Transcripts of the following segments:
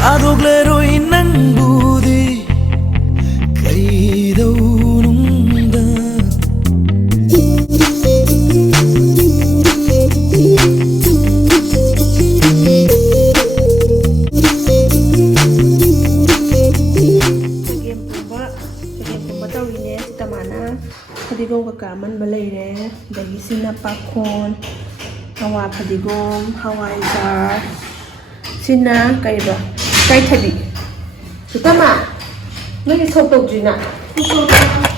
Adogleroi nangudi kaidau nungda Padigom kakaman balay dagi sina pakon hawa padigom hawai jar sina kaiba kai thadi sutama nagi sok tok jina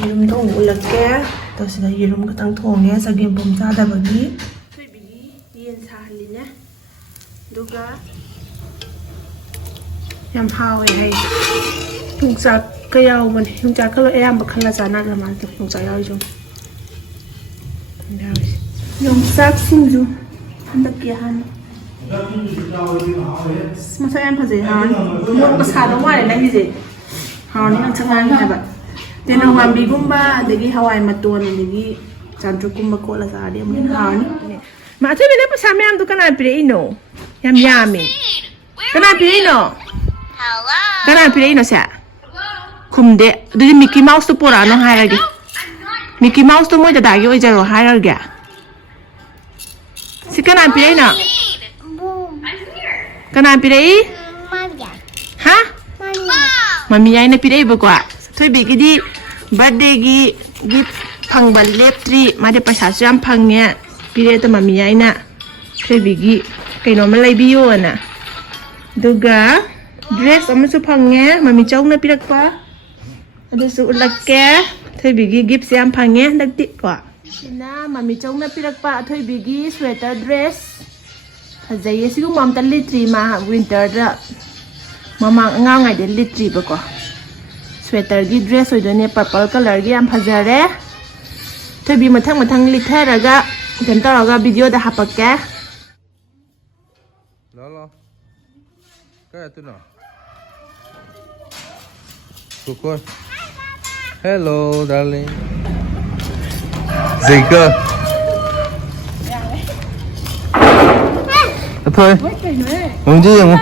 yirum thong ulake to sina yirum katang thonge sagem bom cha da bagi thoi bigi yen sa haline duga yam hawe hai tungsa kayaw man tungsa kalo ayam bakhala jana ramal tungsa yaw jong yung sak sinju handak ya han masa em phajai han mo ka sa no wai na hi je han nang changan ha ba tena wambi gumba degi hawai maton degi chandru kumba ko la sa de mun han ma the bele pa sa myam du kana pire ino yam yami kana pire ino hello kana pire ino sa kumde du Mickey Mouse to pora no hai ra Mickey Mouse to mo da da yo ja ro hai ra ga si kana pire ino kana pire ha mami ai na pire ba kwa thoi bi gi di birthday gi gift phang ban leptri ma de paisa jam phang ne pire ta mami ai na thoi bi gi kaino ma lai bi yo na duga dress amu su phang ne mami chong na pirak pa adu su lakke thoi bi gi gift jam phang ne dak ti kwa na mami chong na pirak pa thoi bi gi sweater dress Hazai sigu mam ta litri ma winter da mama nga ngai de litri ba ko sweater gi dress oi do ne purple color gi am phajare thoi bi mathang lithara ga janta ga video da hapakke lo cái tu no cô hello darling gì cơ thôi không chứ không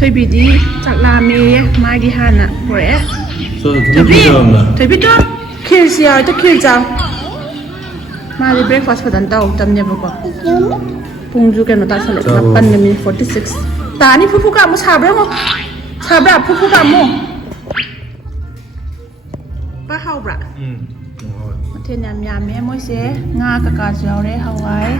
thôi bị đi chắc là mẹ mai đi hàn à khỏe thôi biết đó kia sao tôi kia sao mai đi breakfast phải đánh tàu tầm nhập vào Pungju kan mata salat 8:46 tani fufu kamu sabra fufu kamu pa hau bra maten yam me moi se nga ka jaw re hawai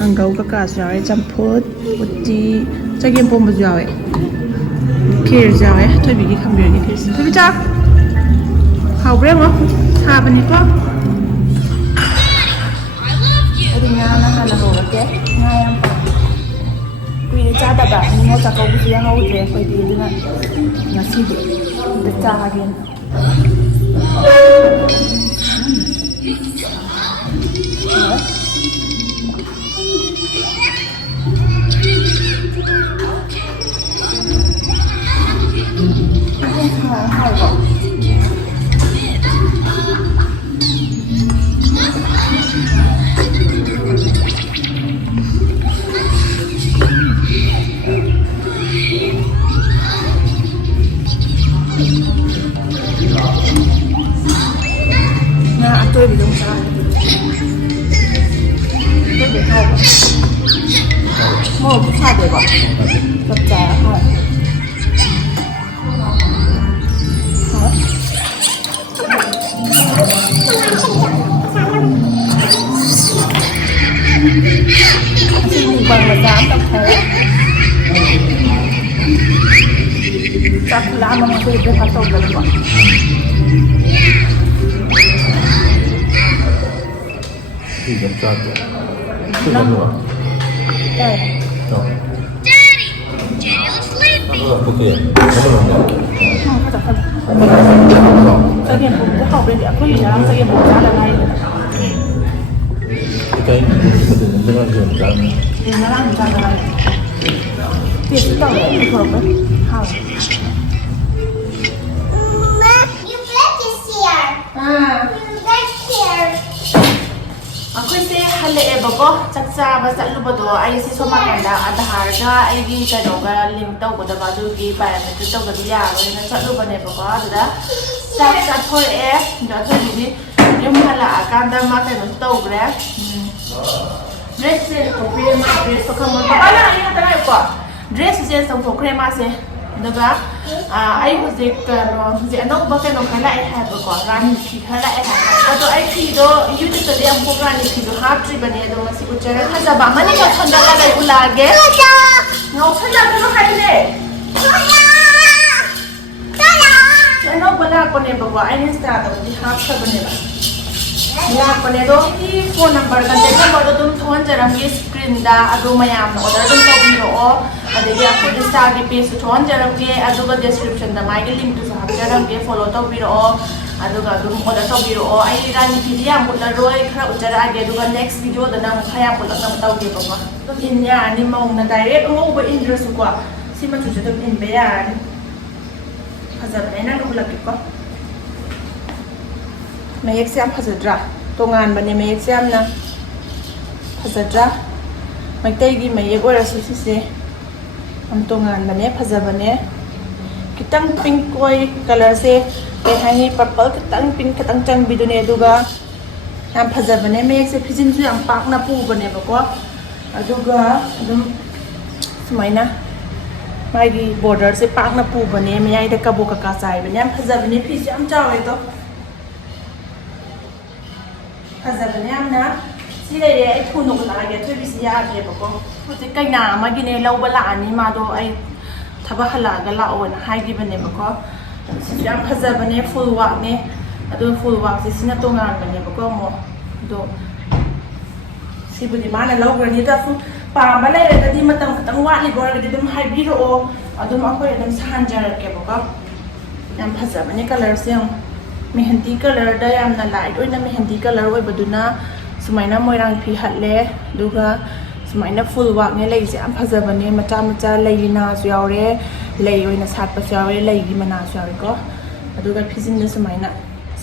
angau ka jaw re champut utti chagem pom jaw e kir jaw e thoi bi ki khambir ki this thoi cha hau bre mo sa bani ko adi nga na hala ho ke Kui cha da ba ni mo cha ko bu ya ho de khoi di na na si de de cha ha gen tôi bị đông sao tôi bị hao một sai được rồi tập trà thôi xin bằng là dám tập thế tập làm mà tôi được phát sầu được rồi thì làm sao được chưa có nữa ok Saya pun tak tahu dia apa yang saya pun salah lain. cái betul dengan jalan Ini malah salah lain. This is the how? You black is here. You black here. Aku sih hal bako caksa basa lu bodo ay si soma kanda Aadhaar ga ay gi kano ga link tau bodo baju gi biometric tau bodo ya ro na chalu bane bako ada caksa thoi da thoi ni yum hala kanda ma kano tau bre dress se ko pre ma dress ko kamo ala ina tara ko dress se sa ko pre ma se daga ai ko je kano je anok ba kano kala ai ha bako ran ki kala ai ha ato ai ki do YouTube to dia ko ran ki do ha tri bane do masi ko chara khaza ba mani ka thanda la dai ulage no thanda no khai le ano bala ko ne bako ai insta do di ha kha bane ba ya ko ne do ki phone number kan te number do tum thon jaram ki screen da ado mayam no order dum to bi ro ade ya ko insta ki page thon jaram ke ado ga description da mai link to sa jaram ke follow to bi ro ado ga dum order to bi ro ai ran ki dia mut la roi khra uchara age ado ga next video da na khaya ko la na taw ke ba to in ya ni maung na direct ngo ba interest ko si ma chu chu dum in be ya hazar ena ko la ko mayek se am phazadra tongan bane mayek se am na phazadra maitai gi mayek ora su se am tongan bane phazabane kitang pink koi color se pe hai purple kitang pink kitang chang bidune duga am phazabane mayek se phijin su am pak na pu bane ba ko aduga adum sumaina magi border se pak na pu bane mayai da kabo ka sai bane am phazabane phi se am chaw to Hazabane amna sila ye ai thuno ko la ge thoi bisi ya ge bako hote kai na ma gi ne lau bala ani ma do ai thaba hala ga la on hai gi bane bako yam hazabane full work ne ado full work se sina to ngan bane bako mo do si budi ma na lau gra ni da fu pa ma le da di matam tang wa ni bor ga dum hai bi ro ado ma ko dum san jar ke bako yam hazabane color se mehendi color da yam na light oina mehendi color oi baduna sumaina moirang phi hatle duga sumaina full work ne lei se am phajabane macha macha lei na su yaure lei oina sat pa yaure lei gi mana su yaure ko aduga phijin na sumaina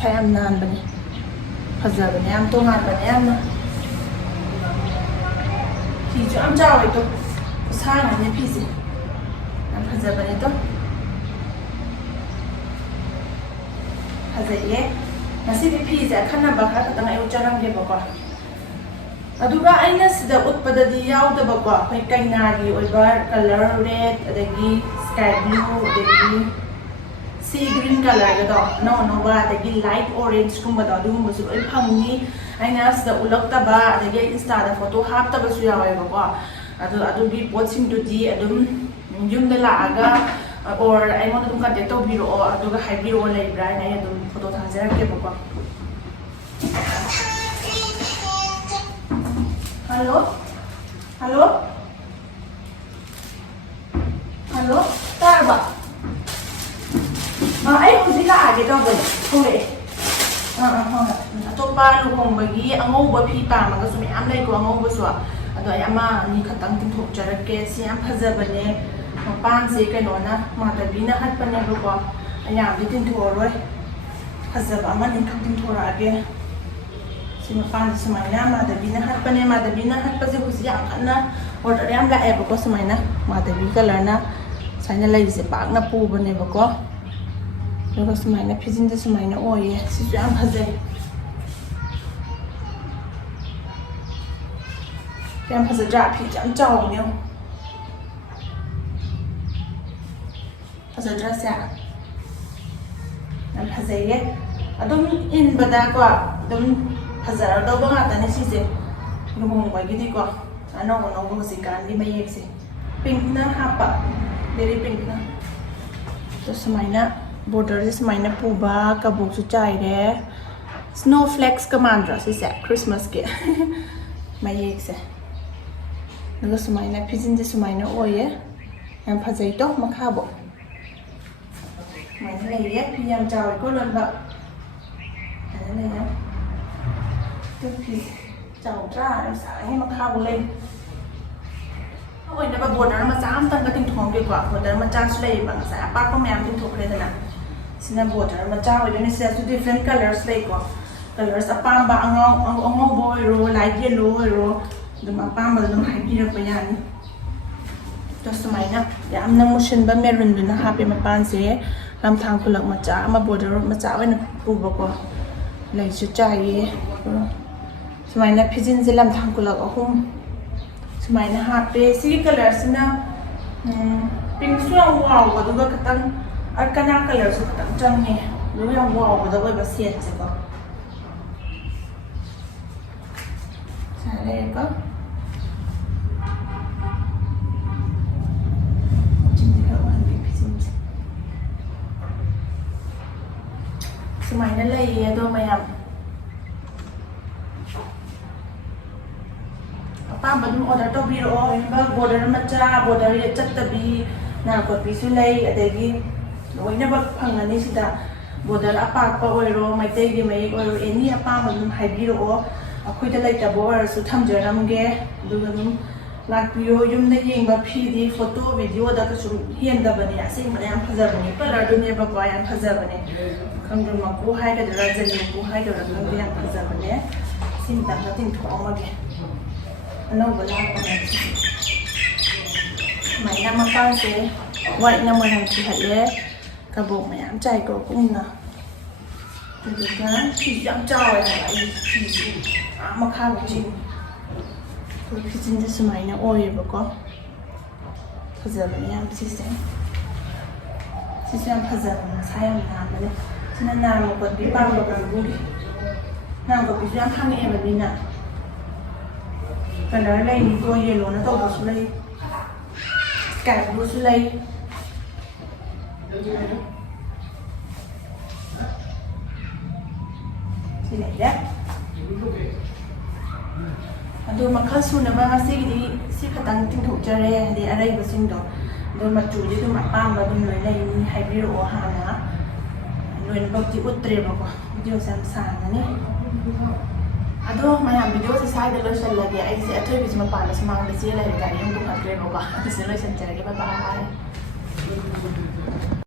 sayam nan bani phajabane am to ngan bane am na phi ju am jaw to sa na ne phi se am phajabane to hazaiye nasi bi phi za khana ba kha ta ngai ucharam ge ba ko aduga aina sida utpada di yaw da ba ko kai kaina gi oiba color red adagi sky blue adagi sea green color ga do no ba adagi light orange kum ba do mu su oi phangni aina sida ulak ta ba adagi insta da photo hap ta ba su yaw ba ko adu bi pot sim du di adum yum da la aga or I want to contact to biro aduga hai biro lai bra na ya dum photo tha jara ke bako hello tarba ai huji la age to ba hore to pa lu hong ba gi angau ba phi pa ma ga sumi am lai ko angau ba so ado ai ama ni khatang tin thok jara ke si am phaja bane pan se kai no na ma ta bi na hat pane ro ko anya bi tin thor roi hazab ama nin kham tin thora age sima pan sima na ma ta bi na hat pane ma ta bi na hat pa se husi ya khanna order yam la e ko sima na ma ta bi color na saina lai se pak na pu bane ba ko ro sima na phijin de sima na oye si ju am hazai yam hazai ja phi jam chaw ne Hazardra sa nam hazaye adum in bada ko adum hazar do ba ta ni si se ngum ba gi di ko ano no go si kan di mai se pink na hapa very pink na to samaina border is samaina pu ba ka bu su chai re snowflakes commandra si se Christmas ke mai se no samaina pijin de samaina oye am phajai to makha bo mày này ghép khi nhằm trời có lên bậc này nhá trước khi chào ra em xả hay mà khao lên ôi nó bà buồn nó mà dám tăng cái tình ꯌꯥꯎꯋꯦꯀꯣ border ꯃꯆꯥꯁꯨ ꯂꯩꯌꯦꯕ ꯉꯁꯥꯏ ꯑꯄꯥꯛꯄ ꯃꯌꯥꯝ ꯇꯤꯡꯊꯣꯛꯈ꯭ꯔꯦꯗꯅ ꯁꯤꯅ border ꯃꯆꯥ ꯑꯣꯏꯗꯣꯏꯅꯤ ꯁꯤꯗꯁꯨ ꯗꯤꯐ꯭ꯔꯦꯟ ꯀꯂꯔꯁ ꯂꯩꯀꯣ ꯀꯂꯔꯁ ꯑꯄꯥꯝꯕ ꯑꯉꯧꯕ ꯑꯣꯏꯔꯣ ꯂꯥꯏꯠ ꯌꯦꯜꯂꯣ ꯑꯣꯏꯔꯣ ꯑꯗꯨꯝ ꯑꯄꯥꯝꯕꯗ ꯑꯗꯨꯝ ꯍꯥꯏꯕꯤꯔꯛꯄ ꯌꯥꯅꯤ ꯑꯗꯣ ꯁꯨꯃꯥꯏꯅ ꯌꯥꯝꯅ ꯃꯨꯁꯤꯟꯕ ꯃꯦꯔꯨꯟꯗꯨꯅ ꯍꯥꯞꯄꯦ ꯃꯄꯥꯟꯁꯦ ꯂꯝꯊꯥꯡ ꯈꯨꯂꯛ ꯃꯆꯥ ꯑꯃ ꯕꯣꯔꯗꯔ ꯃꯆꯥ ꯑꯣꯏꯅ ꯄꯨꯕꯀꯣ ꯂꯩꯁꯨ ꯆꯥꯏꯌꯦ ꯁꯨꯃꯥꯏꯅ ꯐꯤꯖꯤꯟꯁꯦ ꯂꯝꯊꯥꯡ ꯈꯨꯂꯛ 3 ꯁꯨꯃꯥꯏꯅ ꯍꯥꯞꯄꯦ ꯁꯤꯒꯤ ꯀꯂꯔꯁꯤꯅ ꯄꯤꯡꯁꯨ ꯌꯥꯝ ꯋꯥꯎꯕ ꯑꯗꯨꯒ ꯈꯤꯇꯪ ꯑꯔꯀꯅꯥ ꯀꯂꯔꯁꯨ ꯈꯤꯇꯪ ꯆꯪꯉꯦ ꯑꯗꯨꯒ ꯌꯥꯝ ꯋꯥꯎꯕꯗ ꯑꯣꯏꯕ ꯁꯦꯠꯁꯦꯀꯣ ꯂꯩꯔꯦꯀꯣ ꯁꯨꯃꯥꯏꯅ ꯂꯩꯌꯦ ꯑꯗꯣ ꯃꯌꯥꯝ ꯑꯄꯥꯝꯕ ꯑꯗꯨꯝ ꯑꯣꯔꯗꯔ ꯇꯧꯕꯤꯔꯛꯑꯣ ꯕꯣꯔꯗꯔ ꯃꯆꯥ ꯕꯣꯔꯗꯔ ꯆꯠꯇꯕꯤ ꯅꯥꯀꯣꯠꯄꯤꯁꯨ ꯂꯩ ꯑꯗꯒꯤ ꯂꯣꯏꯅꯃꯛ ꯐꯪꯒꯅꯤ ꯁꯤꯗ ꯕꯣꯔꯗꯔ ꯑꯄꯥꯛꯄ ꯑꯣꯏꯔꯣ ꯃꯩꯇꯩꯒꯤ ꯃꯌꯦꯛ ꯑꯣꯏꯔꯣ ꯑꯦꯅꯤ ꯑꯄꯥꯝꯕ ꯑꯗꯨꯝ ꯍꯥꯏꯕꯤꯔꯛꯑꯣ ꯑꯩꯈꯣꯏꯗ ꯂꯩꯇꯕ ꯑꯣꯏꯔꯁꯨ ꯊꯝꯖꯔꯝꯒꯦ ꯑꯗꯨꯒ ꯑꯗꯨꯝ ꯂꯥꯛꯄꯤꯌꯣ ꯌꯨꯝꯗ ꯌꯦꯡꯕ ꯐꯤꯗꯤ ꯐꯣꯇꯣ ꯚꯤꯗꯤꯑꯣꯗ ꯀꯩꯁꯨ ꯍꯦꯟꯗꯕꯅꯦ ꯑꯁꯦꯡꯕꯅ ꯌꯥꯝ ꯐꯖꯕꯅꯦ ꯀꯂꯔꯗꯨꯅꯦꯕꯀꯣ ꯌꯥꯝ ꯐꯖꯕꯅꯦ ꯈꯪꯗꯦ ꯃꯀꯨ ꯍꯥꯏꯒꯗ꯭ꯔꯥ ꯖꯅꯤ ꯃꯀꯨ ꯍꯥꯏꯒꯗ꯭ꯔꯥ ꯈꯪꯗꯦ ꯌꯥꯝ ꯐꯖꯕꯅꯦ ꯁꯤꯃꯇꯪꯒ ꯇꯤꯡꯊꯣꯛꯑꯝꯃꯒꯦ ꯑꯅꯧꯕ ꯂꯥꯛꯄꯅꯦ ꯁꯨꯃꯥꯏꯅ ꯃꯄꯥꯟꯁꯦ ꯋꯥꯏꯠꯅ ꯃꯣꯏꯔꯥꯡ ꯊꯤꯍꯠꯂꯦ ꯀꯕꯣꯛ ꯃꯌꯥꯝ ꯆꯥꯏꯀꯣ ꯀꯨꯡꯅ ꯑꯗꯨꯒ ꯐꯤꯁꯨ ꯌꯥꯝ ꯆꯥꯎꯋꯦ ꯍꯥꯏꯕ ꯑꯩꯒꯤ ꯐꯤꯁꯦ ꯃꯈꯥꯗ ꯆꯤꯡ ꯐꯤꯖꯤꯟꯁꯦ ꯁꯨꯃꯥꯏꯅ ꯑꯣꯏꯌꯦꯕꯀꯣ ꯐꯖꯕꯅꯦ ꯌꯥꯝ ꯁꯤꯁꯦ ꯁꯤꯁꯨ ꯌꯥꯝ ꯐꯖꯕꯅꯦ ꯃꯁꯥ ꯌꯥꯝ ꯅꯥꯟꯕꯅꯦ ꯁꯤꯅ ꯅꯥꯝꯃ ꯀꯣꯠꯄꯤ ꯄꯥꯝꯕ ꯀꯥꯡꯕꯨꯒꯤ ꯅꯥꯝꯃ ꯀꯣꯠꯄꯤꯁꯨ ꯌꯥꯝ ꯐꯪꯉꯛꯑꯦꯕ ꯃꯤꯅ ꯀꯂꯔ ꯂꯩꯅꯤꯀꯣ ꯌꯦꯜꯂꯣꯅ ꯇꯧꯕꯁꯨ ꯂꯩ ꯁ꯭ꯀꯥꯏ ꯕ꯭ꯂꯨꯁꯨ ꯂꯩ ꯁꯤ ꯂꯩꯔꯦ ꯑꯗꯣ ꯃꯈꯜ ꯁꯨꯅꯕ ꯉꯁꯤꯒꯤꯗꯤ ꯁꯤ ꯈꯛꯇꯪ ꯇꯤꯡꯊꯣꯛꯆꯔꯦ ꯍꯥꯏꯗꯤ ꯑꯔꯩꯕꯁꯤꯡꯗꯣ ꯑꯗꯣ ꯃꯆꯨꯗꯤ ꯑꯗꯨꯝ ꯑꯄꯥꯝꯕ ꯑꯗꯨꯝ ꯂꯣꯏ ꯂꯩꯅꯤ ꯍꯥꯏꯕꯤꯔꯛꯑꯣ ꯍꯥꯟꯅ ꯂꯣꯏꯅꯃꯛꯇꯤ ꯎꯠꯇ꯭ꯔꯦꯕꯀꯣ ꯚꯤꯗꯤꯑꯣꯁꯦ ꯌꯥꯝ ꯁꯥꯡꯉꯅꯤ ꯑꯗꯣ ꯃꯌꯥꯝ ꯚꯤꯗꯤꯑꯣꯁꯦ ꯁ꯭ꯋꯥꯏꯗ ꯂꯣꯏꯁꯤꯜꯂꯒꯦ ꯑꯩꯁꯦ ꯑꯊꯣꯏꯕꯤꯁꯦ ꯃꯄꯥꯟꯗ ꯁꯨꯃꯥꯡꯗ ꯆꯦꯜꯂꯒ ꯒꯥꯔꯤ ꯍꯣꯡꯗꯣꯛꯅꯈ꯭ꯔꯦꯕꯀꯣ ꯑꯗꯨꯁꯨ ꯂꯣꯏꯁꯤꯟꯖꯔꯒꯦ ꯕꯥꯏ ꯕꯥꯏ